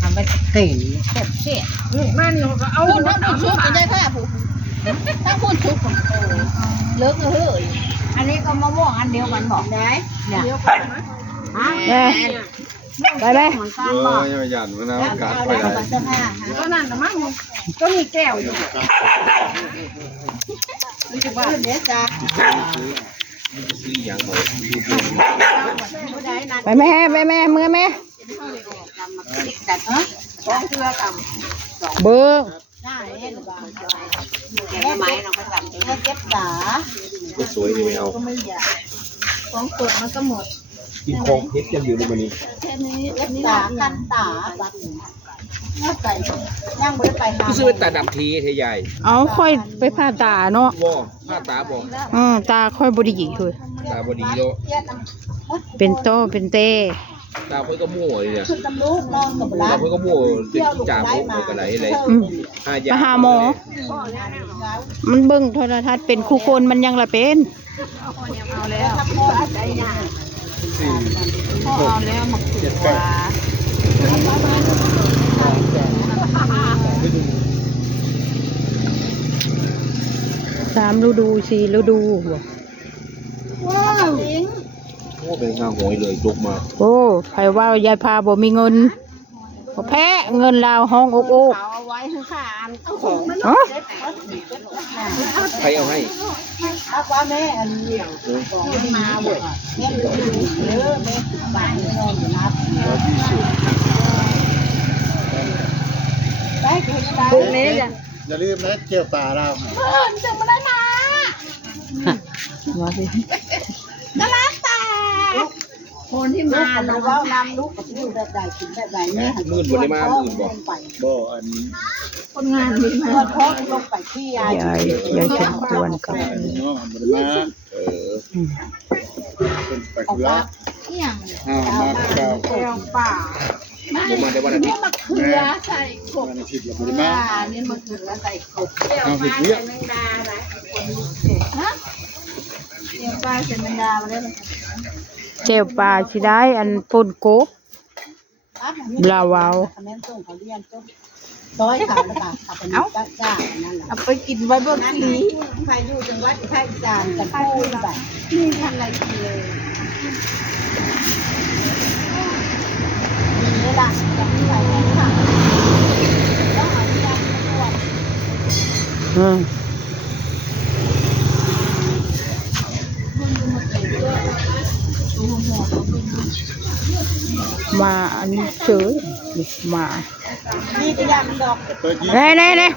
ทำไปเก่งเจ็บเชี่ยมานี่ก็เอาพูดถ้าพูดชุบจะได้แค่พูดถ้าพูดชุบผมเลิกเฮ้ยอันนี้ก็มะม่วงอันเดียวกันบอกได้เดียวกันไปไหมหยันมันน้ำกาดไปก็นั่นนะมั้งก็มีแก้วอยู่ว่าเดี๋ยวจะไปแม่เมื่อแม่เบิ้งแม่ไม้เราก็จำแม่เจ็บขาสวยดีไม่เอาก็ไม่อยากของสดมันก็หมดกินของเฮ็ดยังอยู่ในมันนี้แค่นี้เจ็บตาคันตาบัดน่าใส่ย่างไม่ได้ไปหาซื้อตาดำทีเทใหญ่เอาค่อยไปผ่าตาเนาะบ่ผ่าตาบ่ตาค่อยบดีเลยตาบดีแล้วเป็นโตเป็นเต้ตาเพิ่นก็มั่วเลยเนี่ยตำลูกนอนกับร้านตาเพิ่นก็มั่วจ่าพวกอะไรอะไรมาหาหมอมันเบิ่งโทรทัศน์เป็นคู่คนมันยังละเป็นเอาแล้วพ่อเอาแล้วมาขุดว่า3 ฤดู 4 ฤดูว้าวโอ้เป็นงาหอยเลยจกมาโอ้ไผว่ายายพาบ่มีเงินบ่แพ้เงินลาวห้องอกเอาไว้ข้างๆเอาของใครเอาให้เอาว่าแม่อันเดียวของมาเว้ยแม่ดูเยอะแม่บ้านนอนอยู่นับได้กินได้พวกนี้อย่าลืมนะเกี่ยวปลาเราจะมาได้มามาสิกระลาตาคนที่มาเราว่านำลูกกับลูกแบบใดกินแบบใดเนี่ยมื่นบ่ได้มามื่นบ่อันนี้คนงานมีมาเพราะลงไปที่ยายสมควรกับบ่ได้มาเป็นไปคุระมาเก่าแกงป่ามาได้วันอาทิตย์มะเขือใส่กบ วันอาทิตย์บ่ได้มานี่มะเขือใส่กบเอาเฮ็ดแมงดาอะไรฮะเตรียมปลาใส่แมงดามาแล้วเจ้าปลาสิได้อันป่นกบลาวาวแม่ส่งเขาเรียนจบต้อยขาวแล้วค่ะขับเป็นจ้านั่นแหละเอาไปกินไว้บนสีใครอยู่จังหวัดภาคอีสานกันพูดแบบนี่ทำอะไรกินเลยนี่ล่ะจะมีอะไรค่ะต้องเอาที่ร้านมาตรวจมาอันนี้เฉยมานี่จะยามดอกเน่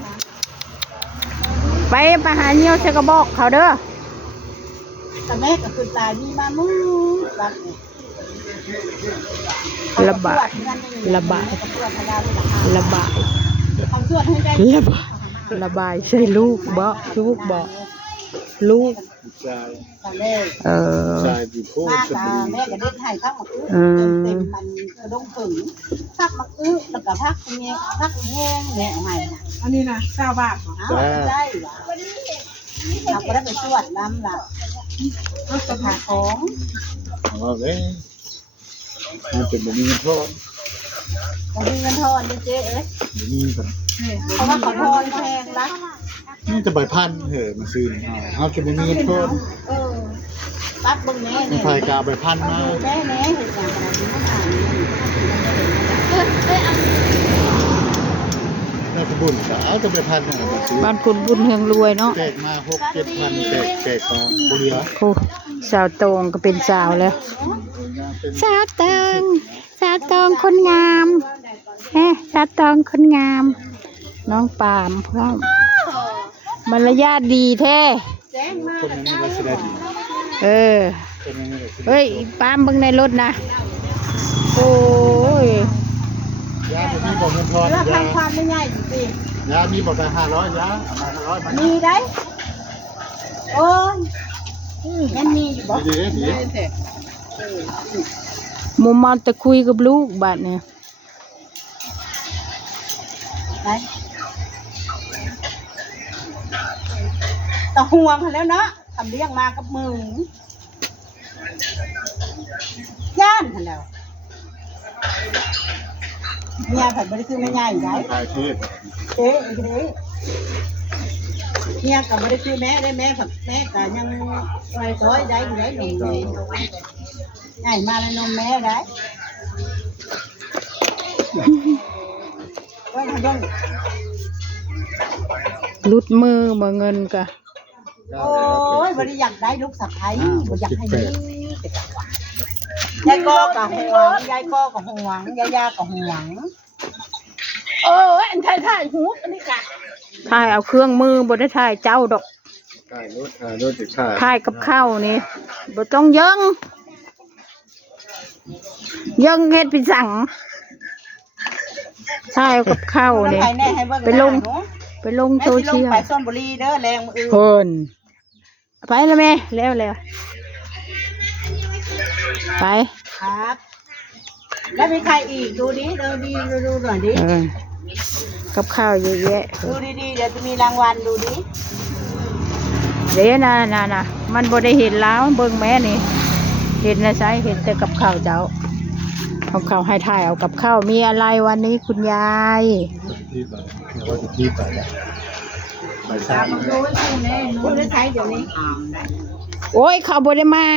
ไปหาเงี้ยวใส่กระบอกเขาเด้อแต่แม่ก็คือตายมีมามุ่งรักระบายระบายใส่ลูกบ่ลูกชายชายอยู่โคตรแม่ก็ได้ถ่ายภาพมาเต็มมันกระดงถึงภาพมาแล้วก็ภาพเงี้ยภาพแห้งเนี่ยเอาใหม่นะอันนี้นะ9 บาทได้หรอเราก็ได้ไปตรวจน้ำหลักก็จะหาของเลยมันเป็นแบบนี้เงินทอนมีเงินทอนเจ๊นี่กันเพราะว่าเขาทอนแพงละนี่จะใบพันเหอะมาซื้อเอาจะไม่มีเงินทอนปั๊บบึงแน่เนี่ยไฟกาใบพันมาแน่เห็นอย่างไรที่มันอ่านแม่ขบุญสาวจะใบพันนะบ้านคุณบุญเฮงรวยเนาะแจกมา6-7,000แจกมาบุรีโอ้สาวตองก็เป็นสาวแล้วสาวตองคนงามสาวตองคนงามน้องปามพร้อมมารยาทดีแท้คนนี้รัชดาดีเฮ้ยปามเบิ่งในรถนะโอ้ยยามีบอกเงินทอนยาทำความไม่ง่ายจริงยามีบอกแต่500ยา500มีได้โอ้ยงั้นมีอยู่บ่มุมมันจะคุยกับลูกบัดเนี่ยแต่ห่วงแล้วเนาะทำเลี้ยงมากับมือย่านแล้ว เมียผัดไม่ได้คือแม่ใหญ่ได้ ถ่ายเทศ เอ๊ะเมียกับไม่ได้คือแม่ได้แม่ผัดแม่กับยังซอยได้อยู่ได้หนุ่มเลยใหญ่มาแล้วนมแม่ได้ว่าทำยัง ลุดมือบ่เงินกะ โอ้ยบริอยากได้ลูกสะใภ้บริอยากให้ดียายก็กับห่วงยายก็กับห่วงยายากับห่วงอันถ่ายหูอันนี้กะ ถ่ายเอาเครื่องมือบ่ได้ถ่ายเจ้าดอก ถ่ายรถติดถ่าย ถ่ายกับข้าวนี่บ่ต้องยังเฮ็ดไปสั่งถ่ายเอากับข้าวนี่ไปลงโซเชียล ไปส้นบุรีเด้อแรงมือ เพิ่นไปแล้วแม่แล้วไป ครับ แล้วมีใครอีกดูดิดูหน่อยดิ กับข้าวเยอะแยะ ดูดีๆเดี๋ยวจะมีรางวัลดูดิ เดี๋ยวนะมันบ่ได้เห็นแล้วเบิ่งแม่นี่เห็นนะใช่เห็นแต่กับข้าวเจ้าเอาข้าวให้ถ่ายเอากับข้าวมีอะไรวันนี้คุณยาย ที่ไปไปสร้าง คุณได้ใช้เดี๋ยวนี้ โอ้ยเขาบ่ได้มา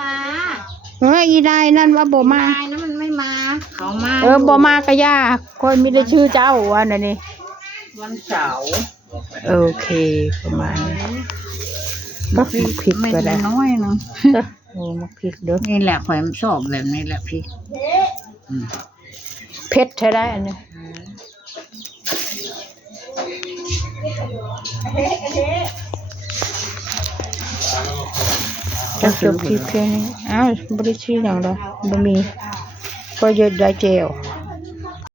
มา เฮ้ยอีนายนั่นว่าบ่มา ตายนะมันไม่มาเขามา บ่มากะย่าคนมีแต่ชื่อเจ้าวันนี้ วันเสาร์ โอเคประมาณนี้มักพริกก็ได้ น้อยนะ โอ้มักพริกเด้อ นี่แหละข่อยมันชอบแบบนี้แหละพี่ เผ็ดใช้ได้อันนี้จะจบคลิปแค่นี้อ้าวบริชีอย่างเดียวบ่มีก็เยอะได้เจล